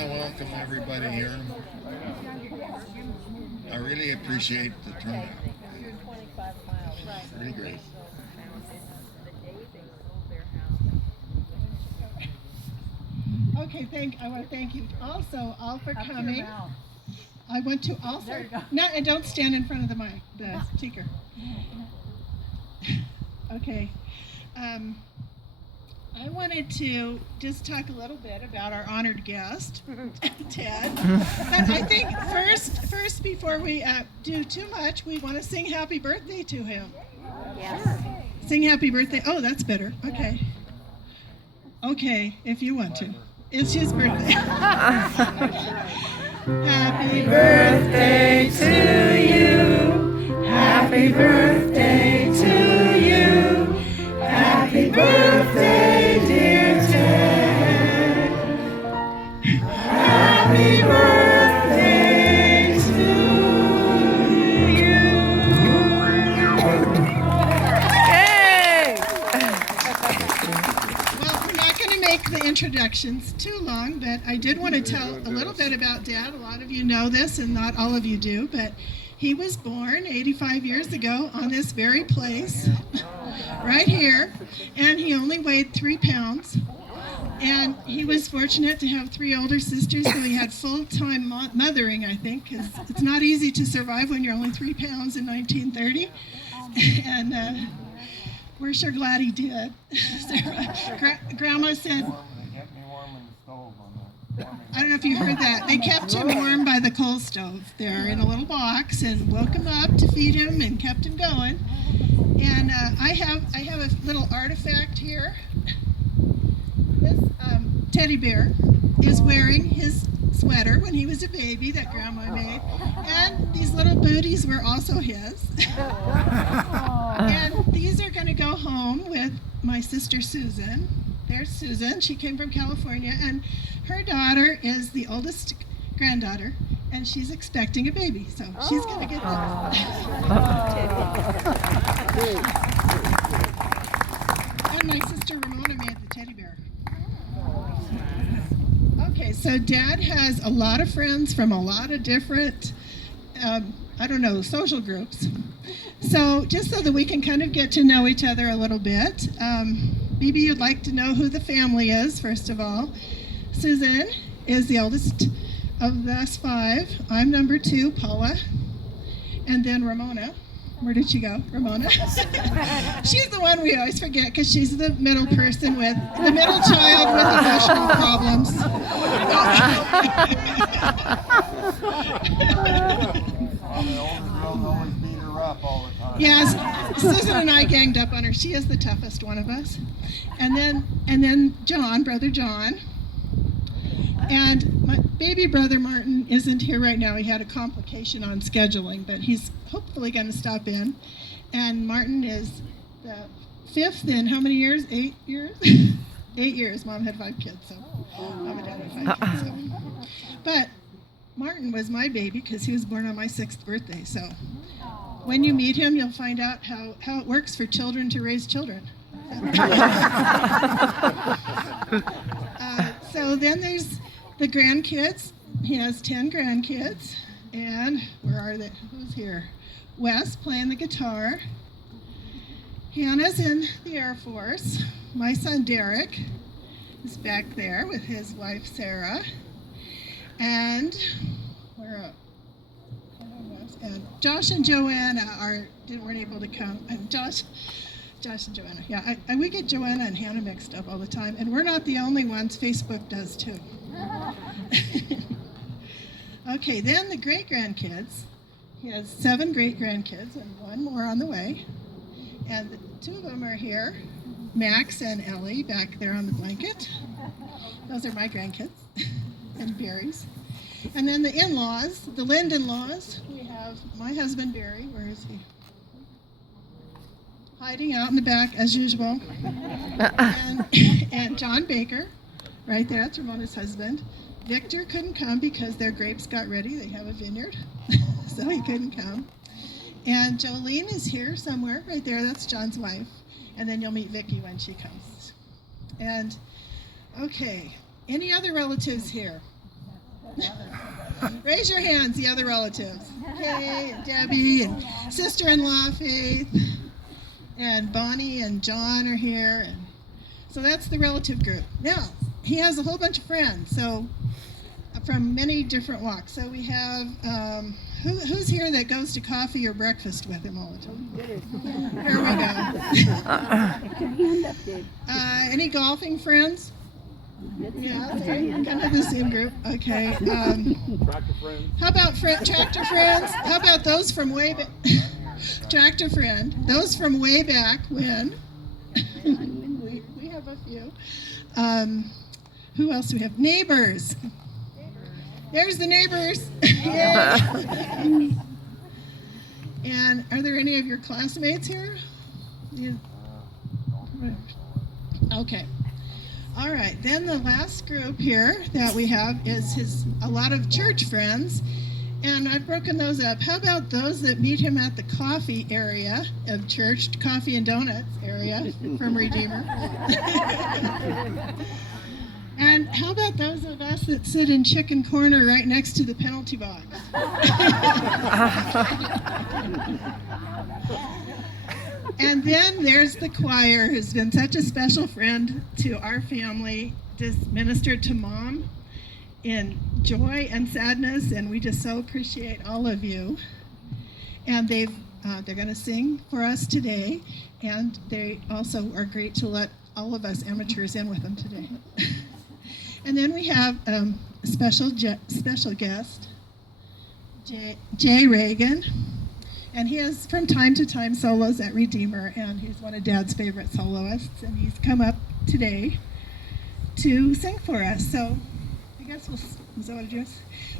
to welcome everybody here. I really appreciate the turnout. It's really great. Okay, I want to thank you also all for coming. I want to also no, and don't stand in front of the speaker. Okay. I wanted to just talk a little bit about our honored guest, Ted. But I think first before we do too much, we want to sing happy birthday to him. Yes. Sing happy birthday. Oh, that's better. Okay. Okay, if you want to. It's his birthday. Happy birthday to you. Happy birthday to you. Happy birthday, dear Ted. Happy birthday to you. Well, we're not going to make the introductions too long, but I did want to tell a little bit about Dad. A lot of you know this, and not all of you do, but he was born 85 years ago on this very place, right here, and he only weighed 3 pounds. And he was fortunate to have 3 older sisters, so he had full-time mothering, I think, because it's not easy to survive when you're only 3 pounds in 1930. And we're sure glad he did. Grandma said, I don't know if you heard that. They kept him warm by the coal stove there in a little box and woke him up to feed him and kept him going. And I have a little artifact here. This teddy bear is wearing his sweater when he was a baby that Grandma made. And these little booties were also his. And these are going to go home with my sister Susan. There's Susan. She came from California, and her daughter is the oldest granddaughter, and she's expecting a baby, so she's going to get that. And my sister Ramona made the teddy bear. Okay, so Dad has a lot of friends from a lot of different, social groups. So just so that we can kind of get to know each other a little bit, maybe you'd like to know who the family is, first of all. Susan is the oldest of us 5. I'm number 2, Paula. And then Ramona. Where did she go? Ramona? She's the one we always forget because she's the middle person the middle child with emotional problems. Yes, Susan and I ganged up on her. She is the toughest one of us. And then John, brother John. And my baby brother Martin isn't here right now. He had a complication on scheduling, but he's hopefully going to stop in. And Martin is the 5th in how many years? 8 years? 8 years. Mom had 5 kids, so Mom and Dad had 5 kids. So. But Martin was my baby because he was born on my 6th birthday. So when you meet him, you'll find out how it works for children to raise children. So then there's the grandkids. He has 10 grandkids. And where are they? Who's here? Wes playing the guitar. Hannah's in the Air Force. My son Derek is back there with his wife Sarah. And and Josh and Joanna weren't able to come. And Josh and Joanna. Yeah, we get Joanna and Hannah mixed up all the time. And we're not the only ones. Facebook does too. Okay, then the great-grandkids. He has 7 great-grandkids and 1 more on the way. And 2 of them are here, Max and Ellie, back there on the blanket. Those are my grandkids and Barry's. And then the in-laws, the Lind in-laws, we have my husband Barry. Where is he? Hiding out in the back as usual. And John Baker, right there, that's Ramona's husband. Victor couldn't come because their grapes got ready. They have a vineyard, so he couldn't come. And Jolene is here somewhere, right there. That's John's wife. And then you'll meet Vicki when she comes. And, okay, any other relatives here? Raise your hands, the other relatives. Kay and Debbie and sister-in-law Faith and Bonnie and John are here. And so that's the relative group. Now, he has a whole bunch of friends, so from many different walks. So we have, who's here that goes to coffee or breakfast with him all the time? Here we go. Any golfing friends? Yeah, okay. Kind of the same group. Okay. Tractor friends. How about tractor friends? How about those from way back? Tractor friend. Those from way back when? we have a few. Who else do we have? Neighbors. There's the neighbors. And are there any of your classmates here? Yeah. Okay. All right, then the last group here that we have is a lot of church friends, and I've broken those up. How about those that meet him at the coffee area of church, coffee and donuts area from Redeemer? And how about those of us that sit in chicken corner right next to the penalty box? And then there's the choir, who's been such a special friend to our family, just ministered to Mom in joy and sadness, and we just so appreciate all of you. And they're going to sing for us today, and they also are great to let all of us amateurs in with them today. And then we have a special guest, Jay Reagan. And he has, from time to time, solos at Redeemer, and he's one of Dad's favorite soloists, and he's come up today to sing for us. So I guess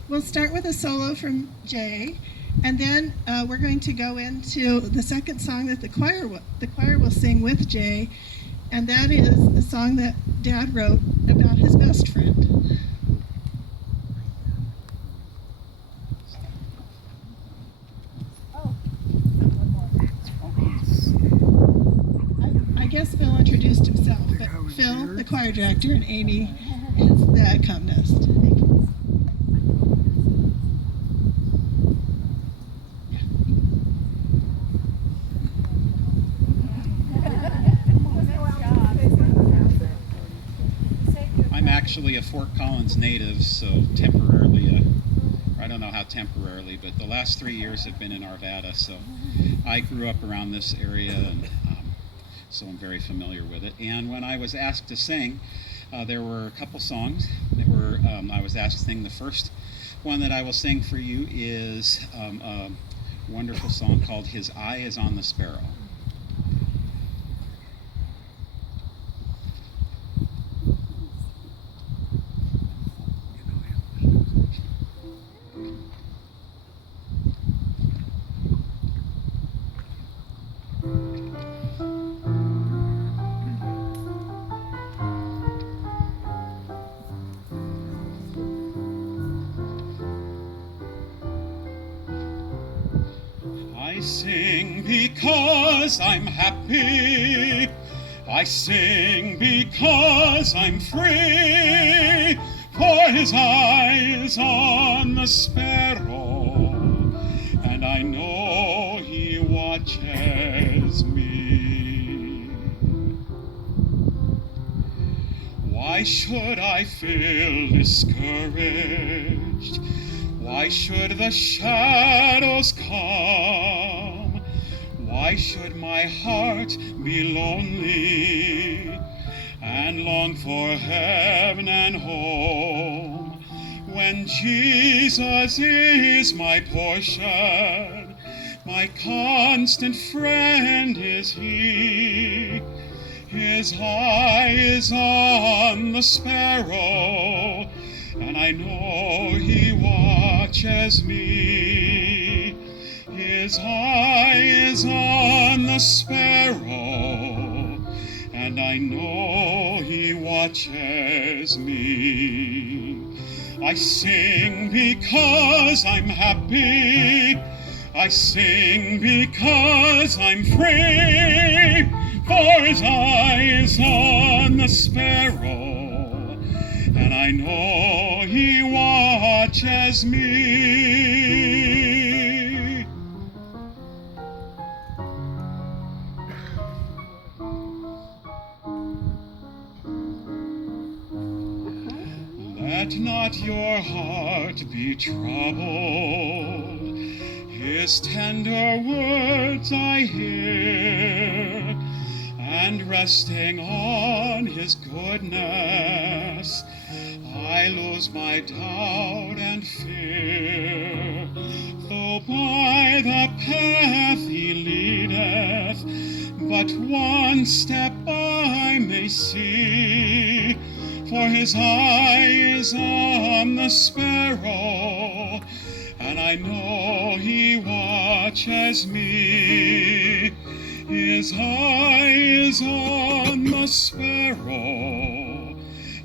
we'll start with a solo from Jay, and then we're going to go into the second song that the choir will sing with Jay, and that is a song that Dad wrote about his best friend. I guess Phil introduced himself, but Phil, the choir director, and Amy is the accompanist. Thank you. I'm actually a Fort Collins native, so temporarily, I don't know how temporarily, but the last 3 years have been in Arvada, so I grew up around this area, and so I'm very familiar with it. And when I was asked to sing, there were a couple songs that were, I was asked to sing. The first one that I will sing for you is a wonderful song called His Eye is on the Sparrow. I sing because I'm happy. I sing because I'm free. For his eye is on the sparrow, and I know he watches me. Why should I feel discouraged? Why should the shadows come? Why should my heart be lonely and long for heaven and home when Jesus is my portion? My constant friend is he. His eye is on the sparrow, and I know he watches me. His eye is on the sparrow, and I know he watches me. I sing because I'm happy. I sing because I'm free. For his eye is on the sparrow, and I know he watches watches me. Let not your heart be troubled. His tender words I hear, and resting on his goodness, I lose my doubt and fear. Though by the path he leadeth, but one step I may see, for his eye is on the sparrow, and I know he watches me. His eye is on the sparrow,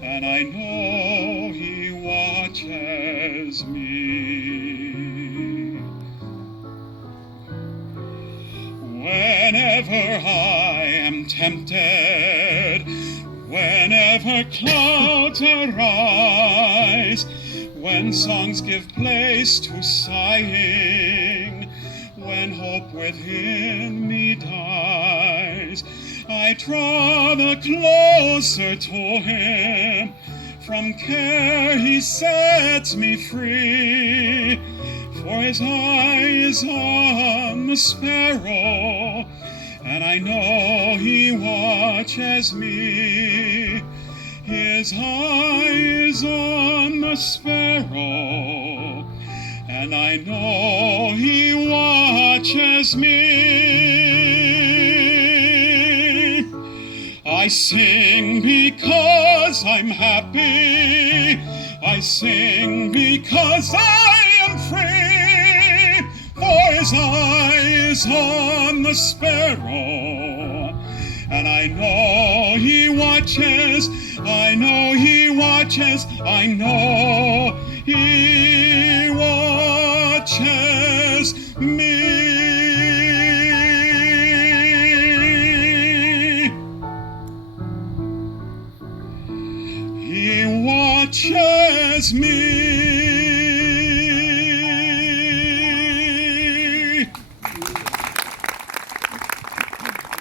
and I know he watches me. Whenever I am tempted, whenever clouds arise, when songs give place to sighing, when hope within me dies, I draw the closer to him. From care he sets me free, for his eye is on the sparrow, and I know he watches me. His eye is on the sparrow, and I know he watches me. I sing because I'm happy. I sing because I am free. For his eye is on the sparrow, and I know he watches. I know he watches. I know he watches me. He watches me.